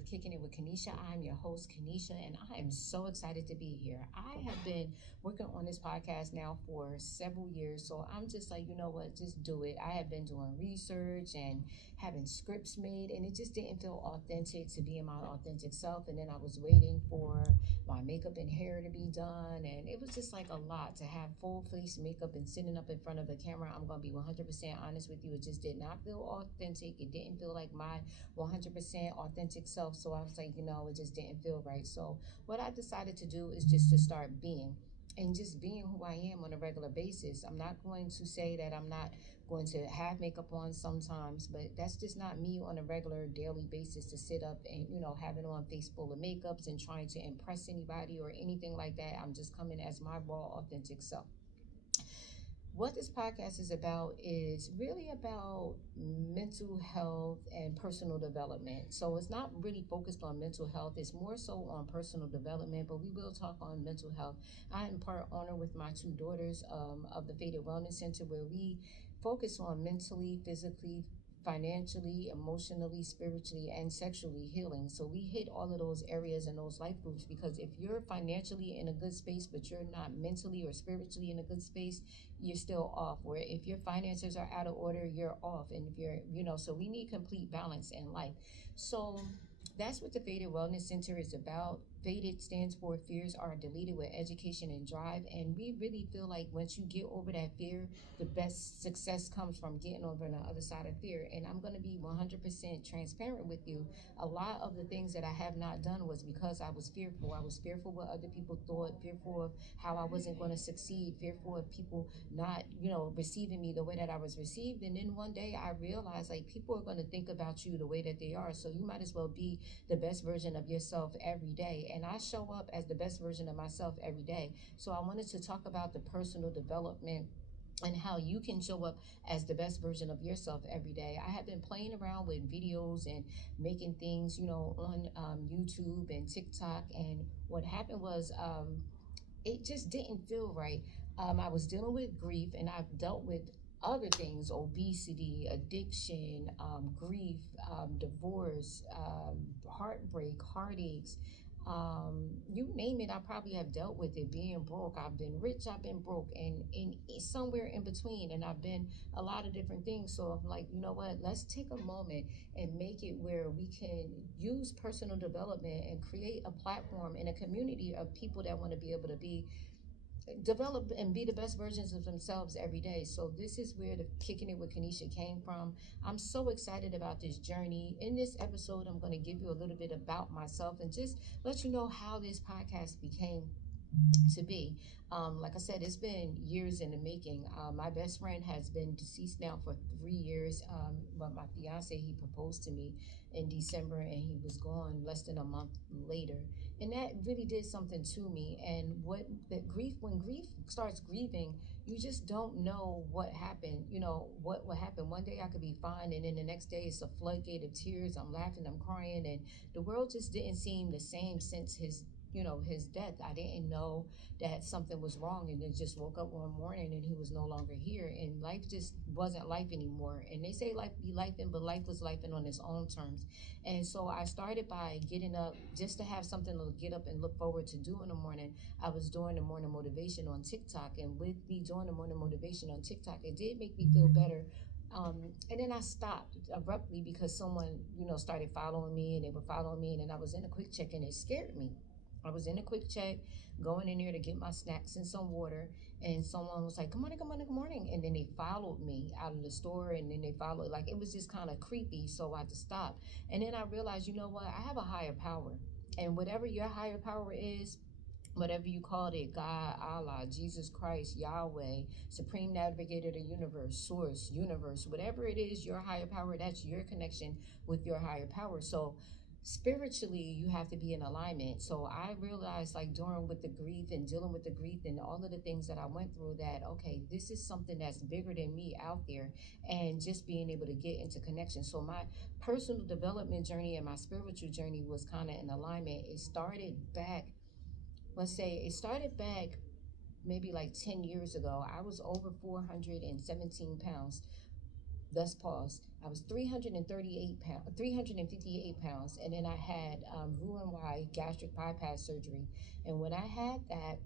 of Kicking It with Keneisha. I'm your host, Keneisha, and I am so excited to be here. I have been working on this podcast now for several years, so I'm just like, you know what, just do it. I have been doing research and having scripts made, and it just didn't feel authentic to be in my authentic self. And then I was waiting for my makeup and hair to be done, and it was just like a lot to have full face makeup and sitting up in front of the camera. I'm going to be 100% honest with you. It just did not feel authentic. It didn't feel like my 100% authentic self. So I was like, it just didn't feel right. So what I decided to do is just to start being and just being who I am on a regular basis. I'm not going to say that I'm not going to have makeup on sometimes, but that's just not me on a regular daily basis to sit up and, having on face full of makeups and trying to impress anybody or anything like that. I'm just coming as my raw, authentic self. What this podcast is about is really about mental health and personal development. So it's not really focused on mental health, it's more so on personal development, but we will talk on mental health. I am part owner with my two daughters of the Faded Wellness Center, where we focus on mentally, physically, financially, emotionally, spiritually, and sexually healing. So we hit all of those areas and those life groups, because if you're financially in a good space but you're not mentally or spiritually in a good space, you're still off. Where if your finances are out of order, you're off. And if you're, so we need complete balance in life. So that's what the Faded Wellness Center is about. Faded stands for fears are deleted with education and drive. And we really feel like once you get over that fear, the best success comes from getting over on the other side of fear. And I'm going to be 100% transparent with you. A lot of the things that I have not done was because I was fearful. I was fearful what other people thought, fearful of how I wasn't going to succeed, fearful of people not, receiving me the way that I was received. And then one day I realized, like, people are going to think about you the way that they are. So you might as well be the best version of yourself every day. And I show up as the best version of myself every day. So I wanted to talk about the personal development and how you can show up as the best version of yourself every day. I have been playing around with videos and making things, on YouTube and TikTok. And what happened was it just didn't feel right. I was dealing with grief, and I've dealt with other things: obesity, addiction, grief, divorce, heartbreak, heartaches. You name it, I probably have dealt with it. Being broke, I've been rich, I've been broke, and somewhere in between, and I've been a lot of different things. So I'm like, you know what? Let's take a moment and make it where we can use personal development and create a platform and a community of people that want to be able to be develop and be the best versions of themselves every day. So this is where the Kicking It with Keneisha came from. I'm so excited about this journey. In this episode, I'm going to give you a little bit about myself and just let you know how this podcast became to be. Like I said, it's been years in the making. My best friend has been deceased now for 3 years, but my fiance, he proposed to me in December, and he was gone less than a month later. And that really did something to me. And when grief starts grieving, you just don't know what happened. What will happen. One day I could be fine, and then the next day it's a floodgate of tears. I'm laughing, I'm crying, and the world just didn't seem the same since his death. I didn't know that something was wrong, and then just woke up one morning and he was no longer here, and life just wasn't life anymore. And they say life be lifing, but life was lifing on its own terms. And so I started by getting up just to have something to get up and look forward to do in the morning. I was doing the morning motivation on TikTok, and with me doing the morning motivation on TikTok, it did make me feel better. And then I stopped abruptly because someone, started following me, and they were following me, and then I was in a quick check, and it scared me. I was in a quick check, going in there to get my snacks and some water, and someone was like, "Good morning, good morning, good morning." And then they followed me out of the store, and then they followed, like, it was just kind of creepy. So I just stopped. And then I realized, you know what? I have a higher power. And whatever your higher power is, whatever you called it, God, Allah, Jesus Christ, Yahweh, Supreme Navigator of the Universe, Source, Universe, whatever it is, your higher power, that's your connection with your higher power. So spiritually, you have to be in alignment. So I realized, like, during with the grief and dealing with the grief and all of the things that I went through, that okay, this is something that's bigger than me out there, and just being able to get into connection. So my personal development journey and my spiritual journey was kind of in alignment. It started back maybe like 10 years ago. I was over 417 pounds. Thus pause. I was 338 pounds, 358 pounds, and then I had Roux-en-Y gastric bypass surgery. And when I had that,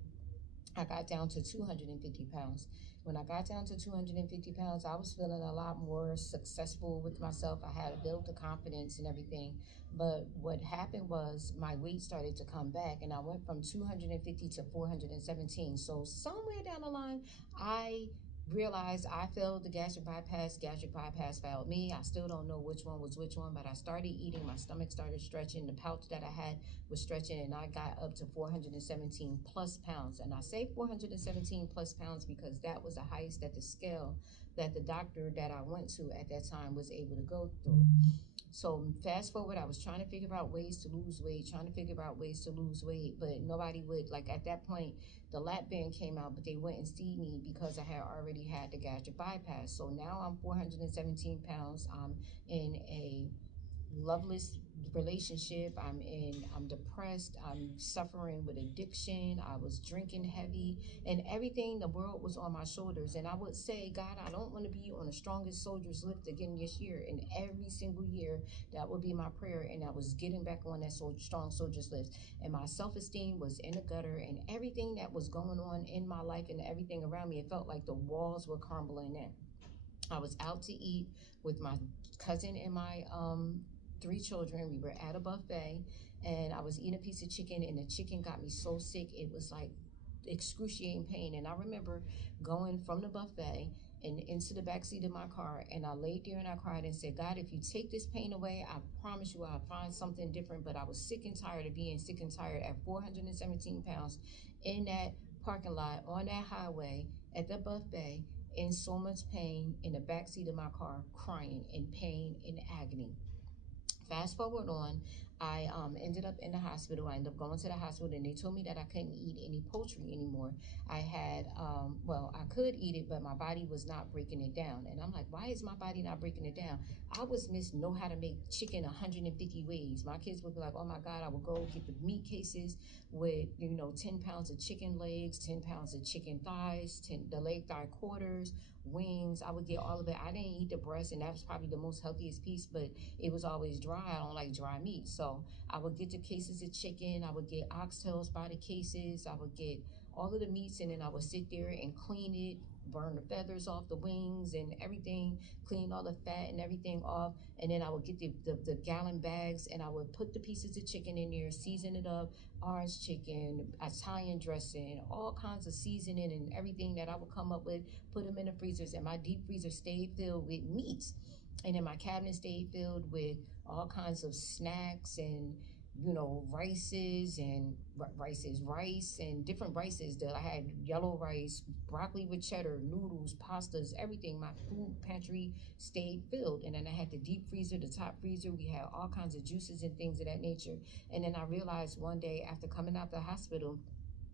I got down to 250 pounds. When I got down to 250 pounds, I was feeling a lot more successful with myself. I had built the confidence and everything. But what happened was my weight started to come back, and I went from 250 to 417. So somewhere down the line, I realized I failed the gastric bypass failed me. I still don't know which one was which one, but I started eating, my stomach started stretching, the pouch that I had was stretching, and I got up to 417 plus pounds. And I say 417 plus pounds because that was the highest that the scale that the doctor that I went to at that time was able to go through. So fast forward, I was trying to figure out ways to lose weight, but nobody would, like at that point, the lap band came out, but they wouldn't see me because I had already had the gastric bypass. So now I'm 417 pounds. I'm in a loveless relationship. I'm depressed. I'm suffering with addiction. I was drinking heavy, and everything, the world was on my shoulders. And I would say, God, I don't want to be on the strongest soldiers lift again this year. And every single year, that would be my prayer. And I was getting back on that strong soldiers lift. And my self-esteem was in the gutter, and everything that was going on in my life and everything around me, it felt like the walls were crumbling in. I was out to eat with my cousin and my three children. We were at a buffet, and I was eating a piece of chicken, and the chicken got me so sick. It was like excruciating pain. And I remember going from the buffet and into the backseat of my car, and I laid there and I cried and said, God, if you take this pain away, I promise you I'll find something different. But I was sick and tired of being sick and tired at 417 pounds in that parking lot, on that highway, at the buffet, in so much pain, in the backseat of my car, crying in pain and agony. Fast forward on, I ended up in the hospital. I ended up going to the hospital, and they told me that I couldn't eat any poultry anymore. I had, I could eat it, but my body was not breaking it down. And I'm like, why is my body not breaking it down? I was know how to make chicken 150 ways. My kids would be like, oh my God, I would go get the meat cases with, 10 pounds of chicken legs, 10 pounds of chicken thighs, the leg thigh quarters, wings. I would get all of it. I didn't eat the breast, and that was probably the most healthiest piece, but it was always dry. I don't like dry meat. So I would get the cases of chicken. I would get oxtails by the cases. I would get all of the meats, and then I would sit there and clean it, burn the feathers off the wings and everything, clean all the fat and everything off. And then I would get the gallon bags, and I would put the pieces of chicken in there, season it up, orange chicken, Italian dressing, all kinds of seasoning and everything that I would come up with, put them in the freezers. And my deep freezer stayed filled with meats. And then my cabinet stayed filled with all kinds of snacks and rice and different rices that I had: yellow rice, broccoli with cheddar, noodles, pastas, everything. My food pantry stayed filled. And then I had the deep freezer, the top freezer. We had all kinds of juices and things of that nature. And then I realized one day after coming out the hospital,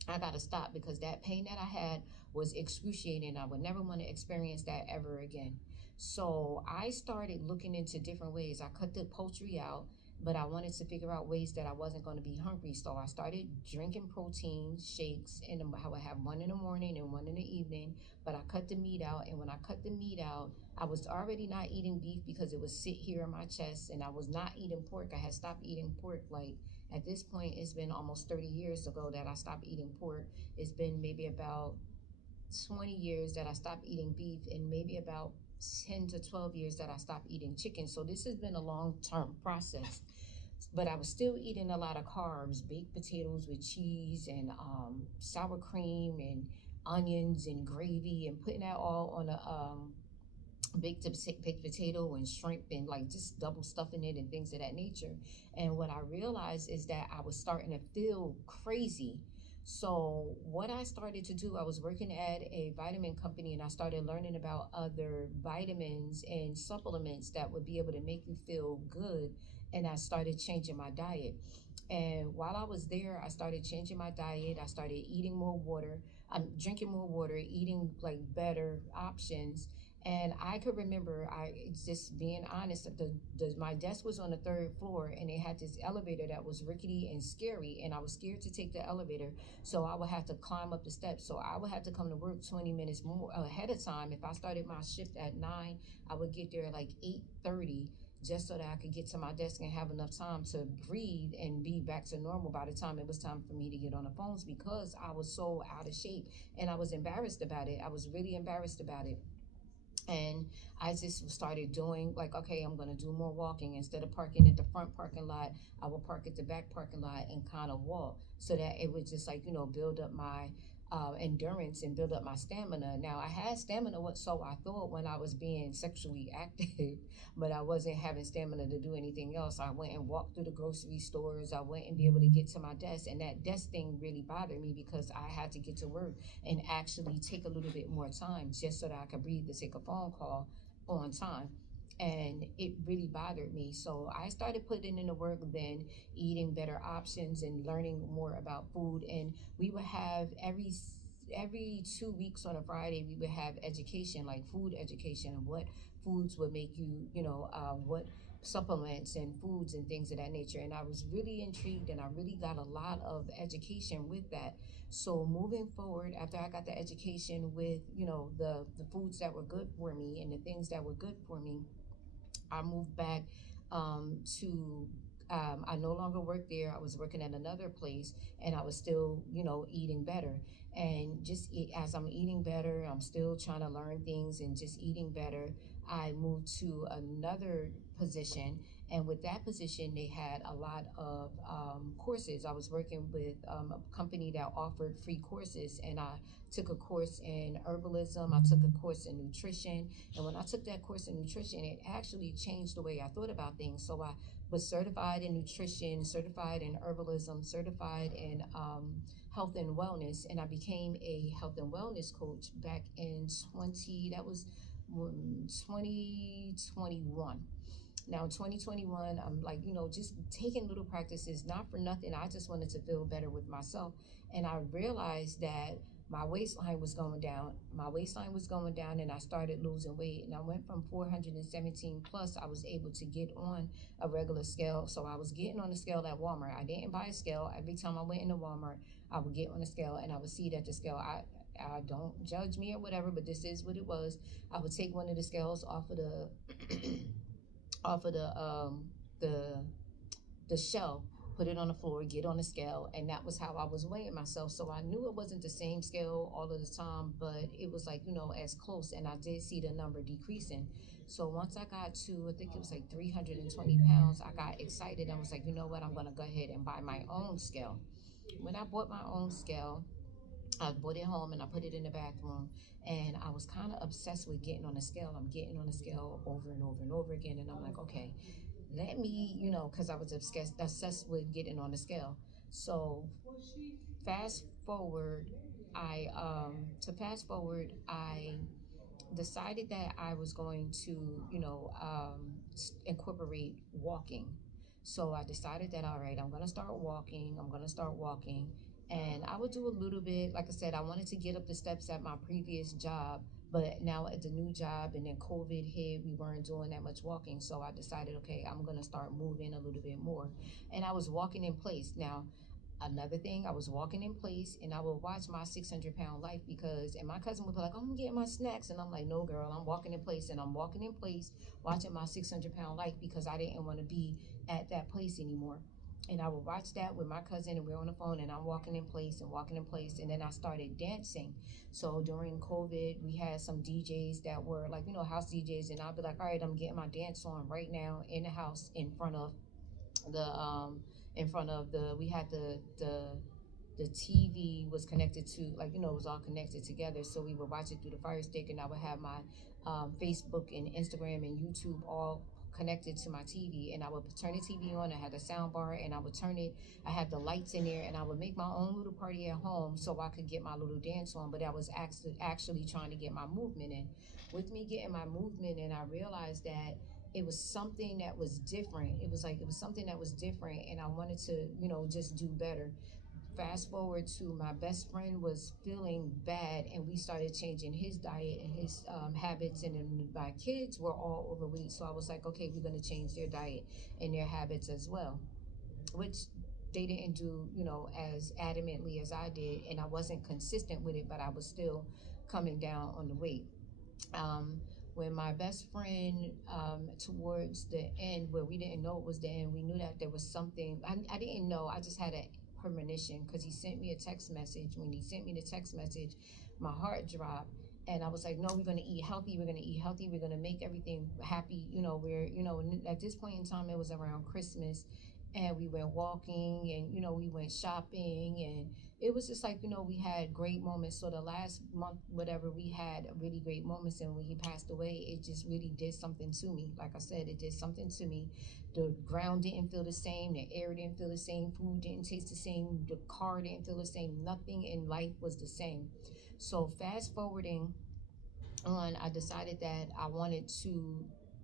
I got to stop, because that pain that I had was excruciating. I would never want to experience that ever again. So I started looking into different ways. I cut the poultry out, but I wanted to figure out ways that I wasn't going to be hungry. So I started drinking protein shakes, and I would have one in the morning and one in the evening, but I cut the meat out. And when I cut the meat out, I was already not eating beef because it would sit here in my chest, and I was not eating pork. I had stopped eating pork. Like, at this point, it's been almost 30 years ago that I stopped eating pork. It's been maybe about 20 years that I stopped eating beef, and maybe about 10 to 12 years that I stopped eating chicken. So this has been a long-term process. But I was still eating a lot of carbs, baked potatoes with cheese and sour cream and onions and gravy, and putting that all on a baked potato and shrimp, and like just double stuffing it and things of that nature. And what I realized is that I was starting to feel crazy. So what I started to do, I was working at a vitamin company, and I started learning about other vitamins and supplements that would be able to make you feel good. And I started changing my diet. And while I was there, I started changing my diet. I started eating more water. I'm drinking more water, eating like better options. And I could remember, I just being honest, my desk was on the third floor, and it had this elevator that was rickety and scary, and I was scared to take the elevator, so I would have to climb up the steps. So I would have to come to work 20 minutes more ahead of time. If I started my shift at 9, I would get there like 8:30, just so that I could get to my desk and have enough time to breathe and be back to normal by the time it was time for me to get on the phones, because I was so out of shape and I was embarrassed about it. I was really embarrassed about it. And I just started doing, like, okay, I'm going to do more walking. Instead of parking at the front parking lot, I will park at the back parking lot and kind of walk, so that it would just, like, build up my endurance and build up my stamina. Now, I had stamina, so I thought, when I was being sexually active, but I wasn't having stamina to do anything else. I went and walked through the grocery stores. I went and be able to get to my desk, and that desk thing really bothered me, because I had to get to work and actually take a little bit more time, just so that I could breathe to take a phone call on time. And it really bothered me. So I started putting in the work then, eating better options and learning more about food. And we would have every 2 weeks on a Friday, we would have education, like food education, of what foods would make you, what supplements and foods and things of that nature. And I was really intrigued, and I really got a lot of education with that. So moving forward, after I got the education with, the foods that were good for me and the things that were good for me, I moved back to. I no longer worked there. I was working at another place, and I was still, eating better. And as I'm eating better, I'm still trying to learn things and just eating better. I moved to another position, and with that position, they had a lot of courses. I was working with a company that offered free courses, and I took a course in herbalism. I took a course in nutrition, and when I took that course in nutrition, it actually changed the way I thought about things. So I was certified in nutrition, certified in herbalism, certified in health and wellness, and I became a health and wellness coach back in 2021. Now, 2021, I'm like, just taking little practices, not for nothing. I just wanted to feel better with myself. And I realized that my waistline was going down. My waistline was going down, and I started losing weight. And I went from 417 plus. I was able to get on a regular scale. So I was getting on the scale at Walmart. I didn't buy a scale. Every time I went into Walmart, I would get on the scale, and I would see that the scale, I don't judge me or whatever, but this is what it was. I would take one of the scales off of the off of the the shelf, put it on the floor, get on the scale, and that was how I was weighing myself. So I knew it wasn't the same scale all of the time, but it was like, as close, and I did see the number decreasing. So once I got to, I think it was like 320 pounds, I got excited. I was like, you know what, I'm gonna go ahead and buy my own scale. When I bought my own scale, I brought it home and I put it in the bathroom, and I was kind of obsessed with getting on the scale. I'm getting on the scale over and over and over again, and I'm like, okay, let me, because I was obsessed with getting on the scale. So fast forward, I decided that I was going to, incorporate walking. So I decided that, all right, I'm going to start walking. I'm going to start walking. And I would do a little bit. Like I said, I wanted to get up the steps at my previous job, but now at the new job, and then COVID hit, we weren't doing that much walking. So I decided, okay, I'm going to start moving a little bit more. And I was walking in place. Now, another thing, I was walking in place, and I would watch my 600-pound life, and my cousin would be like, oh, I'm getting my snacks. And I'm like, no, girl, I'm walking in place. And I'm walking in place, watching my 600-pound life, because I didn't want to be at that place anymore. And I would watch that with my cousin, and we're on the phone, and I'm walking in place and walking in place. And then I started dancing. So during COVID, we had some DJs that were like, house DJs. And I'd be like, all right, I'm getting my dance on right now in the house, the we had the TV was connected to, like, it was all connected together, so we would watch it through the Fire Stick, and I would have my Facebook and Instagram and YouTube all connected to my TV, and I would turn the TV on. I had a sound bar, and I would turn it. I had the lights in there, and I would make my own little party at home so I could get my little dance on. But I was actually trying to get my movement in. With me getting my movement in, I realized that it was something that was different. It was something that was different, and I wanted to, just do better. fast forward to my best friend was feeling bad, and we started changing his diet and his habits. And then my kids were all overweight, so I was like, okay, we're going to change their diet and their habits as well, which they didn't do, as adamantly as I did, and I wasn't consistent with it, but I was still coming down on the weight. Um, when my best friend, towards the end, where we didn't know it was the end, we knew that there was something. I didn't know. I just had a premonition because he sent me a text message. When he sent me the text message, my heart dropped. And I was like, no, we're going to eat healthy. We're going to eat healthy. We're going to make everything happy. At this point in time, it was around Christmas, and we went walking, and, we went shopping, and it was just like, we had great moments. So the last month, whatever, we had really great moments. And when he passed away, it just really did something to me. Like I said, it did something to me. The ground didn't feel the same. The air didn't feel the same. Food didn't taste the same. The car didn't feel the same. Nothing in life was the same. So fast forwarding on, I decided that I wanted to,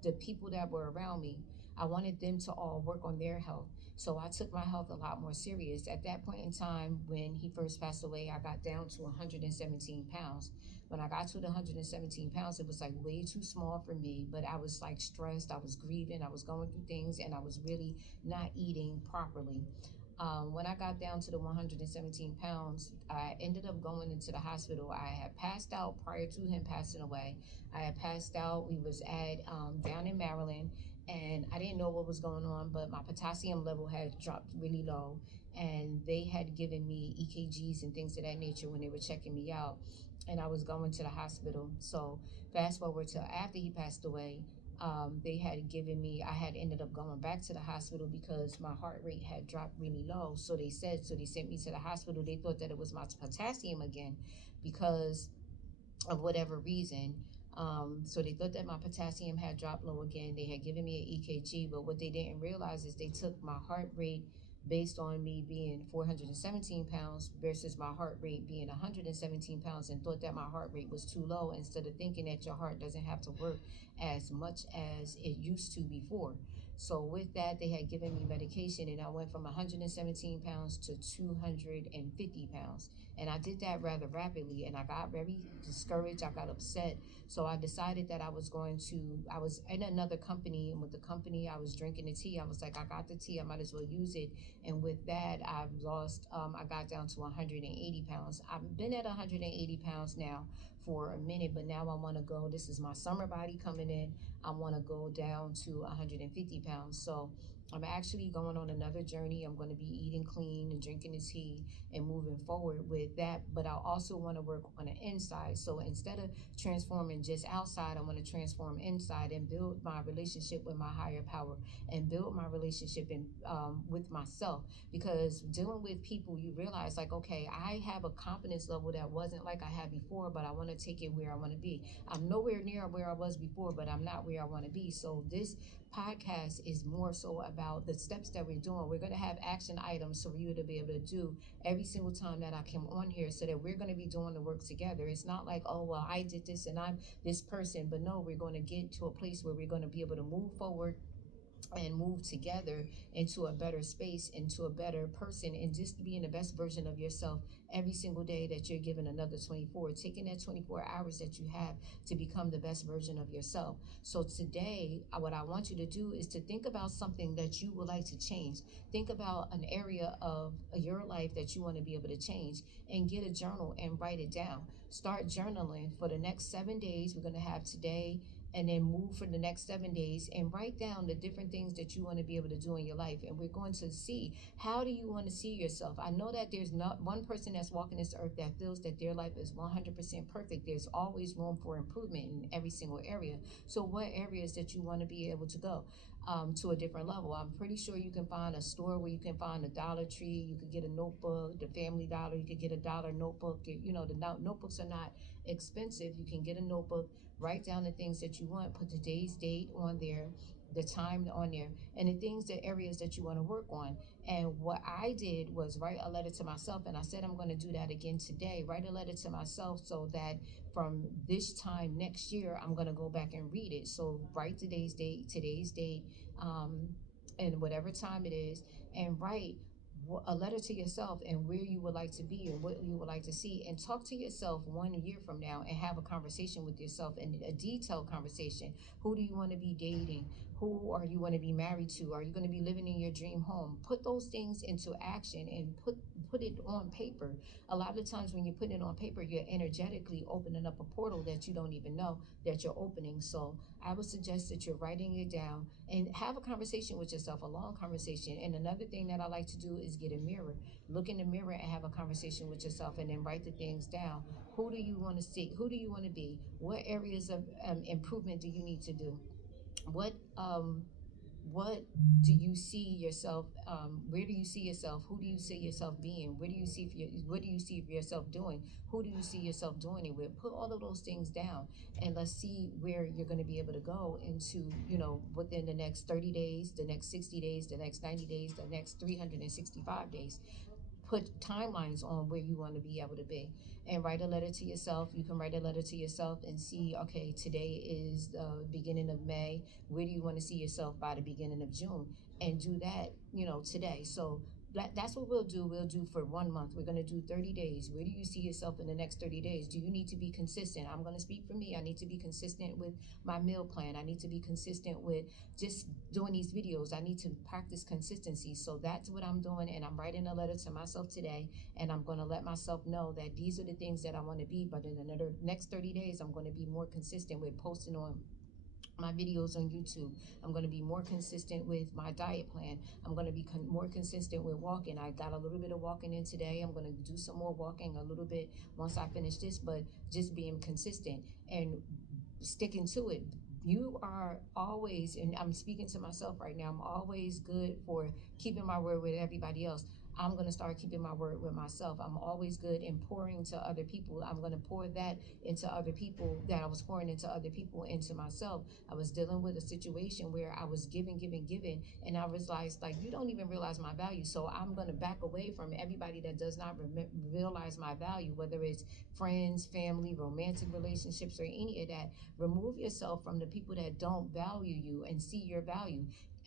the people that were around me, I wanted them to all work on their health. So I took my health a lot more serious. At that point in time, when he first passed away, I got down to 117 pounds. When I got to the 117 pounds, it was like way too small for me, but I was like stressed, I was grieving, I was going through things, and I was really not eating properly. When I got down to the 117 pounds, I ended up going into the hospital. I had passed out prior to him passing away. I had passed out. We was at down in Maryland, and I didn't know what was going on, but my potassium level had dropped really low, and they had given me EKGs and things of that nature when they were checking me out, and I was going to the hospital. So fast forward to after he passed away, they had given me, I had ended up going back to the hospital because my heart rate had dropped really low. So they sent me to the hospital. They thought that it was my potassium again because of whatever reason. So they thought that my potassium had dropped low again. They had given me an EKG, but what they didn't realize is they took my heart rate based on me being 417 pounds versus my heart rate being 117 pounds, and thought that my heart rate was too low, instead of thinking that your heart doesn't have to work as much as it used to before. So with that, they had given me medication, and I went from 117 pounds to 250 pounds. And I did that rather rapidly, and I got very discouraged. I got upset. So I decided that I was in another company, and with the company, I was drinking the tea. I was like, I got the tea, I might as well use it. And with that, I got down to 180 pounds. I've been at 180 pounds now for a minute, but now I want to go. This is my summer body coming in. I want to go down to 150 pounds. So I'm actually going on another journey. I'm going to be eating clean and drinking the tea and moving forward with that. But I also want to work on the inside. So instead of transforming just outside, I want to transform inside and build my relationship with my higher power and build my relationship with myself. Because dealing with people, you realize like, okay, I have a confidence level that wasn't like I had before, but I want to take it where I want to be. I'm nowhere near where I was before, but I'm not where I want to be. So this podcast is more so about the steps that we're doing. We're going to have action items for you to be able to do every single time that I come on here, so that we're going to be doing the work together. It's not like, oh, well, I did this and I'm this person, but no, we're going to get to a place where we're going to be able to move forward and move together into a better space, into a better person, and just being the best version of yourself every single day that you're given another 24, taking that 24 hours that you have to become the best version of yourself. So today, what I want you to do is to think about something that you would like to change. Think about an area of your life that you want to be able to change, and get a journal and write it down. Start journaling for the next 7 days. We're going to have today, and then move for the next 7 days and write down the different things that you want to be able to do in your life. And we're going to see, how do you want to see yourself? I know that there's not one person that's walking this earth that feels that their life is 100% perfect. There's always room for improvement in every single area. So what areas that you want to be able to go to a different level? I'm pretty sure you can find a store where you can find a Dollar Tree. You could get a notebook, the Family Dollar. You could get a dollar notebook. The notebooks are not expensive. You can get a notebook, write down the things that you want, put today's date on there, the time on there, and the areas that you want to work on. And what I did was write a letter to myself, and I said I'm going to do that again today. Write a letter to myself so that from this time next year, I'm going to go back and read it. So write today's date, and whatever time it is, and write, a letter to yourself and where you would like to be and what you would like to see, and talk to yourself 1 year from now and have a conversation with yourself, and a detailed conversation. Who do you want to be dating? Who are you want to be married to? Are you going to be living in your dream home? Put those things into action and put it on paper. A lot of times when you put it on paper, you're energetically opening up a portal that you don't even know that you're opening. So I would suggest that you're writing it down and have a conversation with yourself, a long conversation. And another thing that I like to do is get a mirror. Look in the mirror and have a conversation with yourself, and then write the things down. Who do you want to see? Who do you want to be? What areas of improvement do you need to do? What what do you see yourself, where do you see yourself, who do you see yourself being, where do you see what do you see yourself doing, who do you see yourself doing it with? Put all of those things down, and let's see where you're going to be able to go into, within the next 30 days, the next 60 days, the next 90 days, the next 365 days. Put timelines on where you want to be able to be, and write a letter to yourself. You can write a letter to yourself and see, okay, today is the beginning of May. Where do you want to see yourself by the beginning of June? And do that, today. So that's what we'll do. We'll do for 1 month. We're going to do 30 days. Where do you see yourself in the next 30 days? Do you need to be consistent? I'm going to speak for me. I need to be consistent with my meal plan. I need to be consistent with just doing these videos. I need to practice consistency. So that's what I'm doing. And I'm writing a letter to myself today. And I'm going to let myself know that these are the things that I want to be. But in the next 30 days, I'm going to be more consistent with posting on my videos on YouTube. I'm going to be more consistent with my diet plan. I'm going to be more consistent with walking. I got a little bit of walking in today. I'm going to do some more walking a little bit once I finish this, but just being consistent and sticking to it. You are always, and I'm speaking to myself right now, I'm always good for keeping my word with everybody else. I'm going to start keeping my word with myself. I'm always good in pouring to other people. I'm going to pour that into other people that I was pouring into other people, into myself. I was dealing with a situation where I was giving, and I realized, like, you don't even realize my value. So I'm going to back away from everybody that does not realize my value, whether it's friends, family, romantic relationships, or any of that. Remove yourself from the people that don't value you and see your value.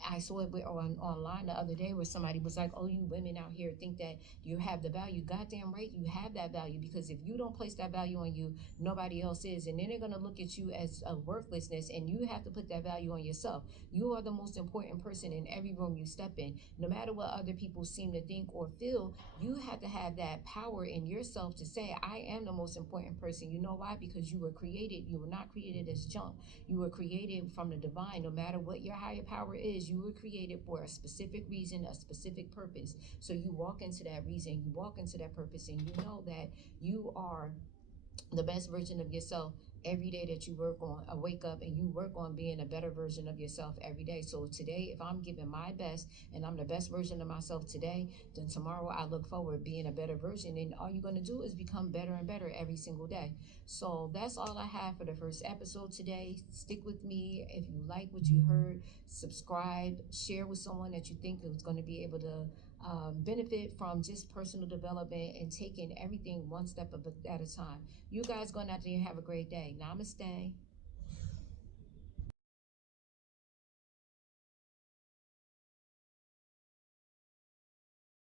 I saw it online the other day where somebody was like, oh, you women out here think that you have the value. Goddamn right, you have that value, because if you don't place that value on you, nobody else is. And then they're going to look at you as a worthlessness, and you have to put that value on yourself. You are the most important person in every room you step in. No matter what other people seem to think or feel, you have to have that power in yourself to say, I am the most important person. You know why? Because you were created. You were not created as junk. You were created from the divine. No matter what your higher power is, you were created for a specific reason, a specific purpose. So you walk into that reason, you walk into that purpose, and you know that you are the best version of yourself every day that you wake up and you work on being a better version of yourself every day. So today, if I'm giving my best and I'm the best version of myself today, then tomorrow I look forward being a better version, and all you're going to do is become better and better every single day. So that's all I have for the first episode today. Stick with me. If you like what you heard, subscribe, share with someone that you think is going to be able to benefit from just personal development and taking everything one step at a time. You guys going out there and have a great day. Namaste.